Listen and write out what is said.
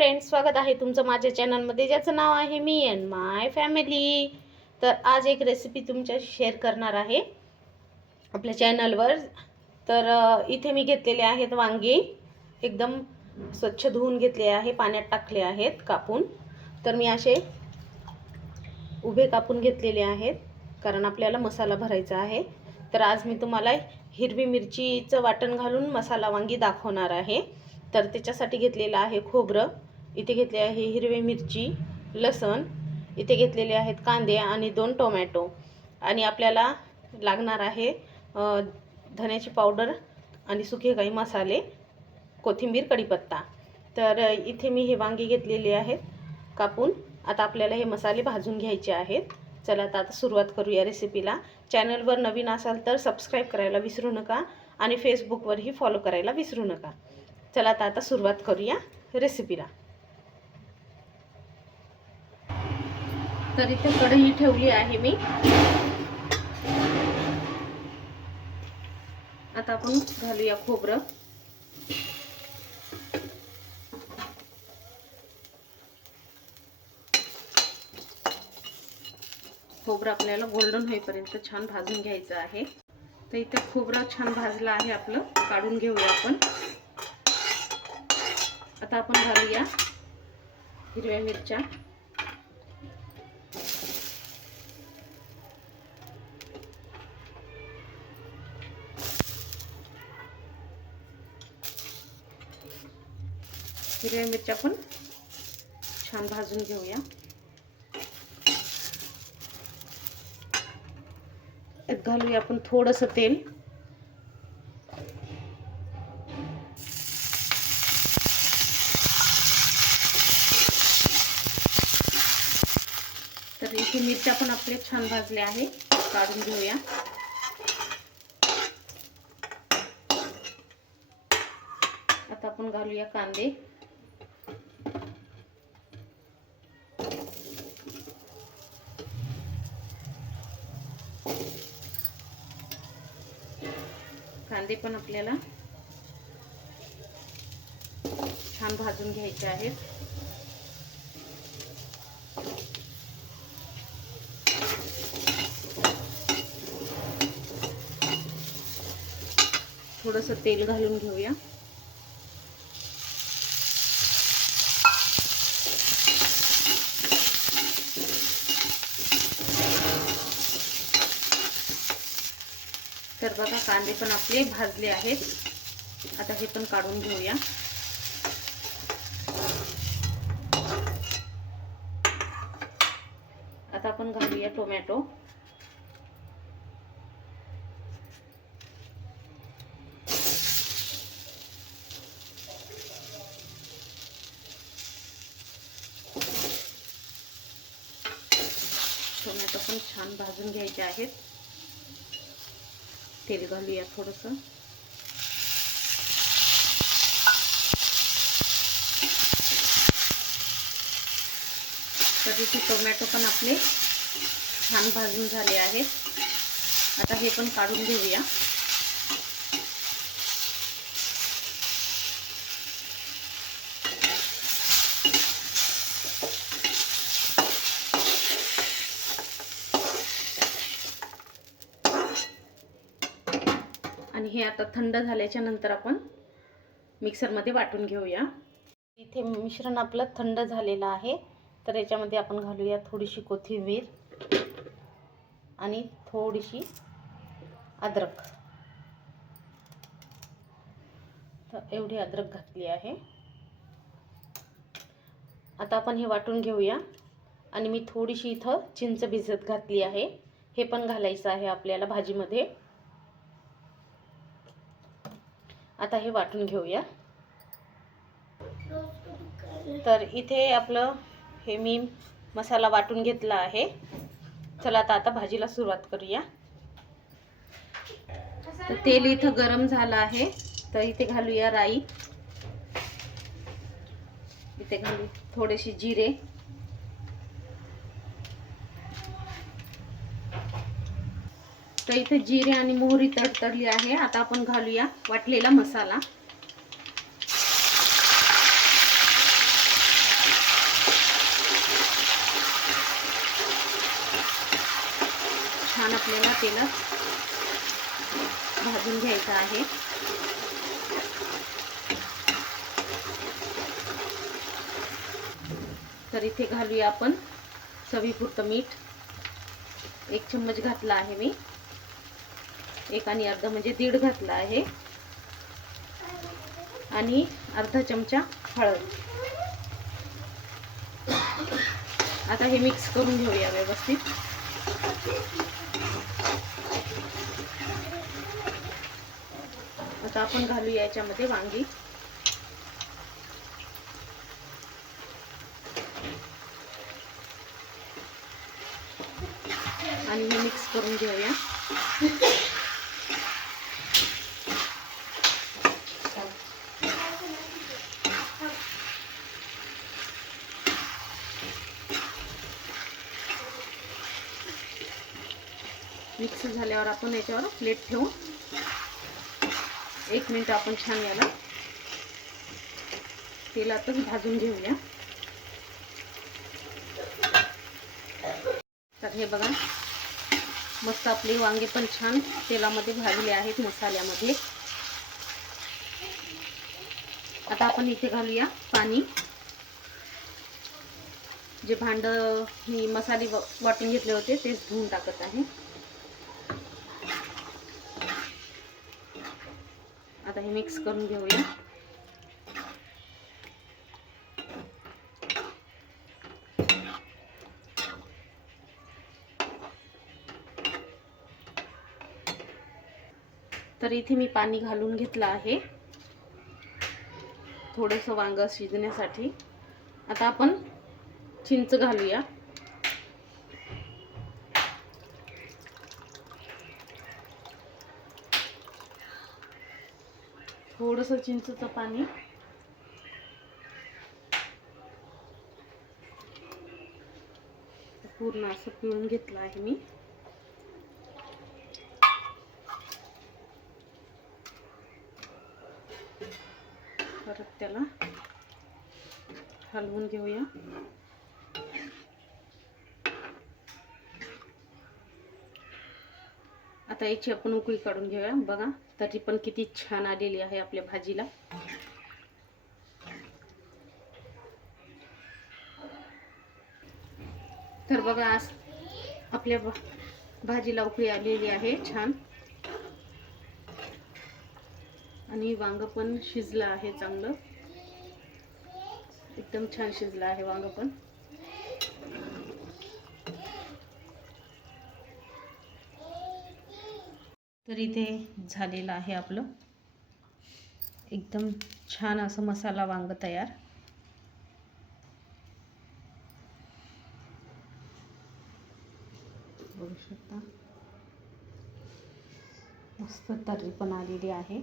Friends स्वागत आहे तुमचं माझ्या चॅनलमध्ये ज्याचं नाव आहे मी अँड माय फॅमिली तर आज एक रेसिपी तुमच्याशी शेअर करणार आहे आपल्या चॅनलवर तर इथे मी घेतलेले आहेत वांगी. एकदम स्वच्छ धुवून घेतले आहे पाण्यात टाकले आहेत कापून. तर मी असे उभे कापून घेतलेले आहेत कारण आपल्याला मसाला भरायचा आहे. तर आज मी तुम्हाला हिरवी मिरचीचं वाटण घालून मसाला वांगी दाखवणार आहे. तर त्याच्यासाठी घेतलेलं आहे खोबरं. इथे घेतले आहे हिरवी मिरची लसण इथे घेतलेले आहेत कांदे आणि दोन टोमॅटो. आणि आपल्याला लागणार आहे धण्याची पावडर आणि सुके काही मसाले कोथिंबीर कढीपत्ता. तर इथे मी हे वांगी घेतलेले आहेत कापून. आता आपल्याला हे मसाले भाजून घ्यायचे आहेत. चला आता आता सुरुवात करूया रेसिपीला. चॅनलवर नवीन असाल तर सबस्क्राईब करायला विसरू नका आणि फेसबुकवरही फॉलो करायला विसरू नका. चला आता आता सुरुवात करूया रेसिपीला. तर इथे कढई ठेवली आहे मी. आता आपण घालूया खोबरं. खोबरं आपल्याला गोल्डन होईपर्यंत छान भाजून घ्यायचं आहे. तर इथे खोबरं छान भाजलं आहे आपलं. काढून घेऊया आपण. आता आपण घालूया हिरव्या मिरच्या. हिरव्या मिरच्या पण छान भाजून घेऊया. घालूया आपण थोडंसं तेल. इथे मिरच्या पण आपल्या छान भाजल्या आहे. काढून घेऊया. आता आपण घालूया कांदे. कांदे पण आपल्याला छान भाजून घ्यायचे आहेत. थोडंसं तेल घालून घेऊया. तर बघा कांदे पण आपले भाजले आहेत. आता हे पण काढून घेऊया. आता आपण घालूया टोमॅटो टोमॅटो पण छान भाजून घ्यायचे आहेत. तेल घालूया थोडंसं. तर इथे टोमॅटो पण आपले छान भाजून झाले आहेत. आता हे पण काढून घेऊया आणि हे आता थंड झाल्याच्यानंतर आपण मिक्सरमध्ये वाटून घेऊया. इथे मिश्रण आपलं थंड झालेलं आहे. तर याच्यामध्ये आपण घालूया थोडीशी कोथिंबीर आणि थोडीशी अद्रक. तर एवढी अद्रक घातली आहे. आता आपण हे वाटून घेऊया. आणि मी थोडीशी इथं चिंच भिजत घातली आहे. हे पण घालायचं आहे आपल्याला भाजीमध्ये. आता हे वाटून घेऊया. तर इथे आपलं हे मी मसाला वाटून घेतला आहे. चला आता आता भाजीला सुरुवात करूया. तर तेल इथं गरम झालं आहे. तर इथे घालूया राई. इथे घालू थोडेसे जिरे. तर इथे जिरे आणि मोहरी तडतडली आहे. आता आपण घालूया वाटलेला मसाला. छान आपल्याला तेल भाजून घ्यायचं आहे. तर इथे घालूया आपण सवीपुरतं मीठ. एक चम्मच घातला आहे मी. एक आणि अर्धा म्हणजे दीड घातला आहे. आणि अर्धा चमचा हळद. आता हे मिक्स करून घेऊया व्यवस्थित. आता आपण घालूया याच्यामध्ये वांगी. आणि हे मिक्स करून घेऊया. मिक्स झाल्यावर आपण याच्यावर प्लेट ठेवून एक मिनिट आपण छान याला. तेलातच भाजून घेऊया. तर हे बघा मस्त आपले वांगे पण छान तेलामध्ये भाजले आहेत मसाल्यामध्ये. आता आपण इथे घालूया पाणी. जे भांड मी मसाले वाटून घेतले होते तेच धुवून टाकत आहे. आता हे मिक्स करून घेऊया. तर इथे मी पाणी घालून घेतलं आहे. थोडंसं वांग शिजण्यासाठी. आता आपण चिंच घालूया. थोडंसं चिंचचं पाणी. पूर्ण असं पिळून घेतलं आहे मी. परत त्याला हलवून घेऊया. आता याची आपण उकळी काढून घेऊया. बघा तरी पण किती छान आलेली आहे आपल्या भाजीला. तर बघा आज आपल्या भाजीला उकळी आलेली आहे छान. आणि वांग पण शिजलं आहे चांगलं. एकदम छान शिजलं आहे वांग पण. तर इथे झालेलं आहे आपलं. एकदम छान असं मसाला वांग तयार. बघू शकता. मस्त तर्री पण आलेली आहे.